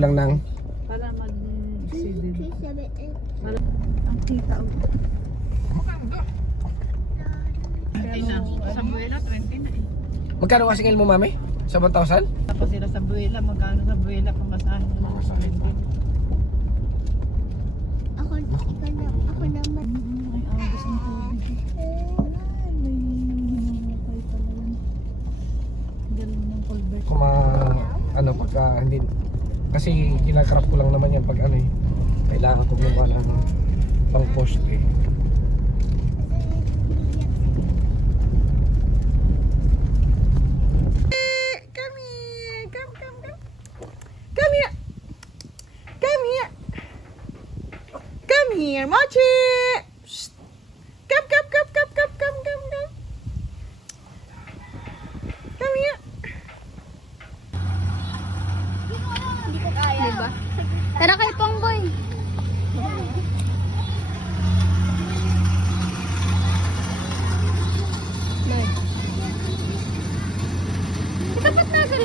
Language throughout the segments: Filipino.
kulang ng Para mag-seeded. Ang kita. Pero sa buwela, 20 na eh. magkano kasi mo, mami? 7,000? Tapos sila sa buwela, magkano sa buwela pamasahin mo? Pamasahin mo. 20. Ako naman. Ay, agos ng tubig. Ay, may hinahukay pala yun. Galing ng culvert. Kung ano, pagka hindi, kasi kinakrap ko lang naman yan pag ano eh. Kailangan ko gumawa ng pang post eh. Come here, Mochi! Shh. Come. Come here. Hindi ko kaya. Diba? Tara kay Pongboy.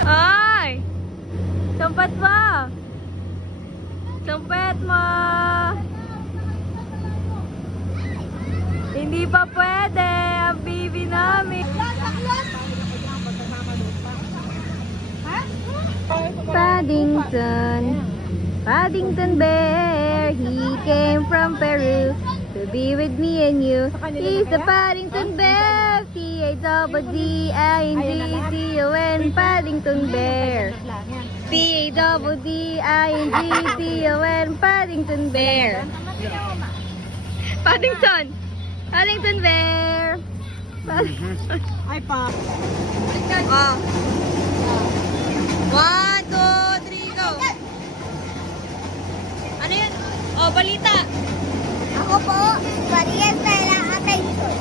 Ay! Sampet mo! Sampet mo! Hindi pa pwede ang baby namin. Paddington Bear, he came from Peru to be with me and you. He's the Paddington Bear, P-A-D-D-I-N-G-T-O-N, Paddington Bear. P-A-D-D-I-N-G-T-O-N, Paddington Bear. Paddington Bear. Ay pa. Oh. 1, 2, 3, go. Ano yun? Oh, balita. Ako po, Marieta la Attention.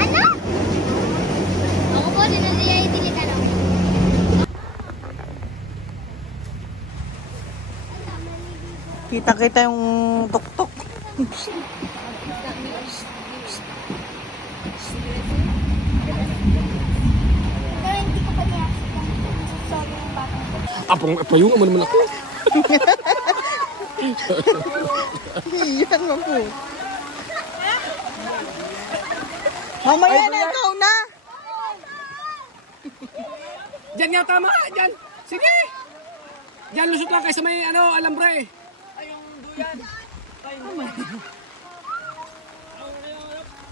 Ano? Ako po, sinadiyay dilita lang. Kita yung tuktok. Pero hindi ko pa niya. Sorry, batang. Payungan mo naman ako. Iyan mo po. Mamaya na ikaw na. Diyan nga, tama! Diyan! Sige! Diyan, lusot lang kayo sa may alambre. Ayong duyan.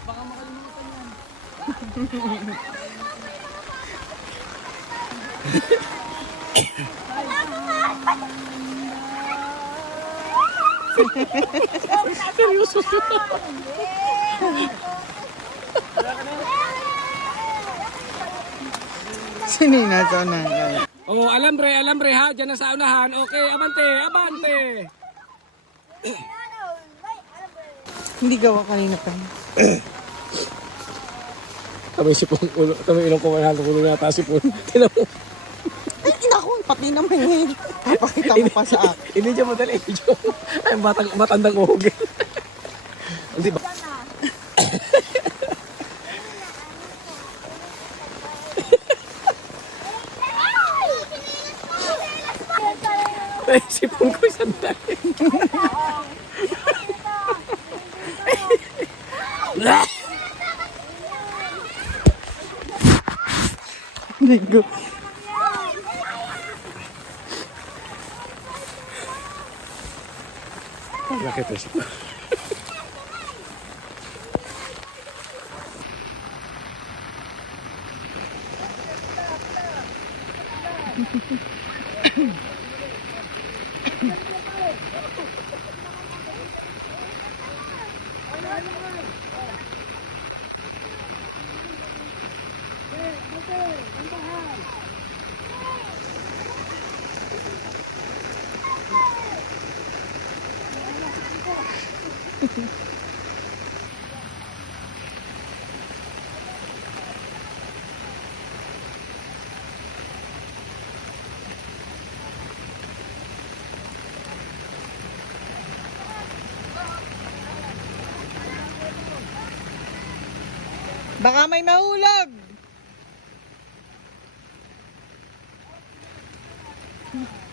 Baka makalimutan yan. Seryoso. Sinina sa na. Oh, alambre ha, diyan na sa unahan. Okay, abante. Hindi gawa kanina pa. Kami ilong ko may halo ko na tasipon. Tinan mo. Ay, naku, pati naman yun. Papakita mo pa sa akin. Hindi dyan madali. Ay, matandang uhugin. Hindi ba? Ay, sipon ko isang dali. Ligo. Bakit ito? Baka may mahulog. Hmm.